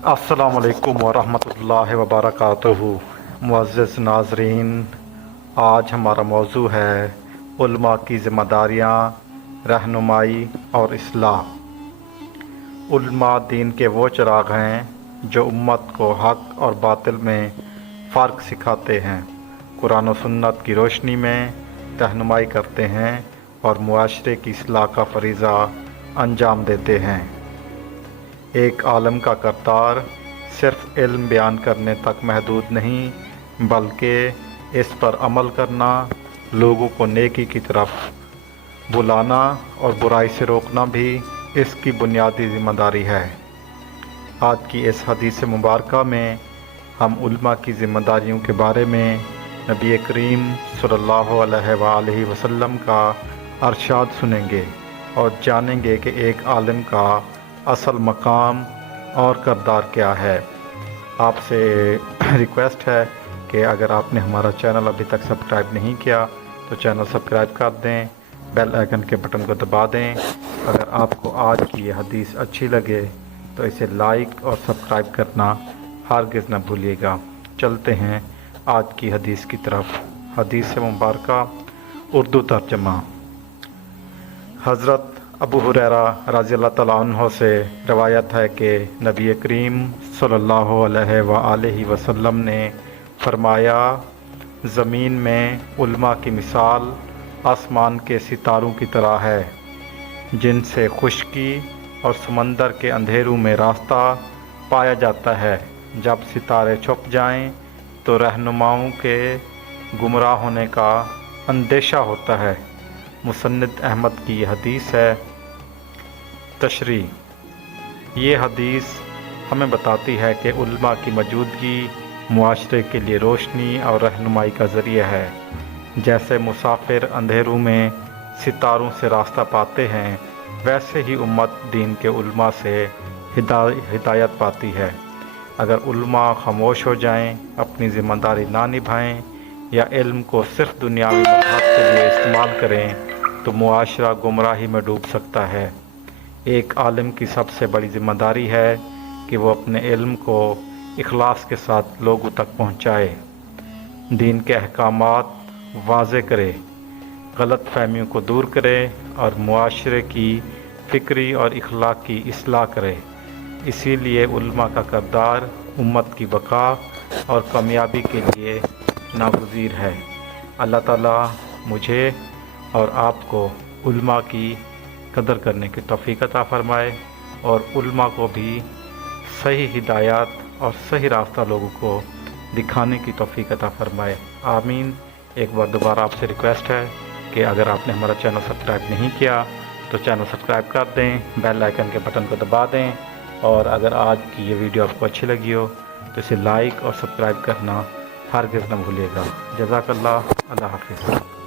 अस्सलाम वालेकुम वरहमतुल्लाहि वबरकातुहू। मुअज़्ज़ज़ नाज़रीन, आज हमारा मौजू है उलमा की ज़िम्मेदारियाँ, रहनुमाई और इस्लाह। उलमा दीन के वो चिराग हैं जो उम्मत को हक़ और बातिल में फ़र्क सिखाते हैं, कुरान और सुन्नत की रोशनी में रहनुमाई करते हैं और मुआशरे की इस्लाह का फ़रीज़ा अंजाम देते हैं। एक आलिम का करतार सिर्फ़ इल्म बयान करने तक महदूद नहीं, बल्कि इस पर अमल करना, लोगों को नेकी की तरफ बुलाना और बुराई से रोकना भी इसकी बुनियादी ज़िम्मेदारी है। आज की इस हदीस मुबारका में हम उलमा की ज़िम्मेदारियों के बारे में नबी करीम सल्लल्लाहु अलैहि वसल्लम का अरशाद सुनेंगे और जानेंगे कि एक आलिम का असल मकाम और किरदार क्या है। आपसे रिक्वेस्ट है कि अगर आपने हमारा चैनल अभी तक सब्सक्राइब नहीं किया तो चैनल सब्सक्राइब कर दें, बेल आइकन के बटन को दबा दें। अगर आपको आज की ये हदीस अच्छी लगे तो इसे लाइक और सब्सक्राइब करना हरगिज़ न भूलिएगा। चलते हैं आज की हदीस की तरफ। हदीस मुबारका उर्दू तर्जमा। हज़रत अबू हुरैरा रज़ियल्लाहु तआला अन्हु से रवायत है कि नबी करीम सल्लल्लाहु अलैहि वसल्लम ने फरमाया, ज़मीन में उलमा की मिसाल आसमान के सितारों की तरह है, जिनसे खुश्की और समंदर के अंधेरों में रास्ता पाया जाता है। जब सितारे छुप जाएं तो रहनुमाओं के गुमराह होने का अंदेशा होता है। मुसन्निद अहमद की यह हदीस है। तशरीह, ये हदीस हमें बताती है कि उलमा की मौजूदगी मुआशरे के लिए रोशनी और रहनुमाई का ज़रिया है। जैसे मुसाफिर अंधेरों में सितारों से रास्ता पाते हैं, वैसे ही उम्मत दीन के उलमा से हिदायत पाती है। अगर उलमा खामोश हो जाएं, अपनी ज़िम्मेदारी ना निभाएं या इल्म को सिर्फ़ दुनियावी मफाद के लिए इस्तेमाल करें तो मुआशरा गुमराही में डूब सकता है। एक आलिम की सबसे बड़ी ज़िम्मेदारी है कि वो अपने इल्म को इखलास के साथ लोगों तक पहुँचाए, दीन के अहकामात वाज़े करे, गलत फहमियों को दूर करे और मुआशरे की फ़िक्री और इखलाकी इस्लाह करे। इसीलिए उलमा का किरदार उम्मत की बका और कामयाबी के लिए नागुज़ीर है। अल्लाह ताला मुझे और आपको उलमा की कदर करने की तौफ़ीक़ अता फ़रमाए और उलमा को भी सही हिदायत और सही रास्ता लोगों को दिखाने की तौफ़ीक़ अता फ़रमाए। आमीन। एक बार दोबारा आपसे रिक्वेस्ट है कि अगर आपने हमारा चैनल सब्सक्राइब नहीं किया तो चैनल सब्सक्राइब कर दें, बेल आइकन के बटन को दबा दें और अगर आज की ये वीडियो आपको अच्छी लगी हो तो इसे लाइक और सब्सक्राइब करना हरगिज़ न भूलिएगा। जज़ाकल्लाह। अल्लाह हाफ़िज़।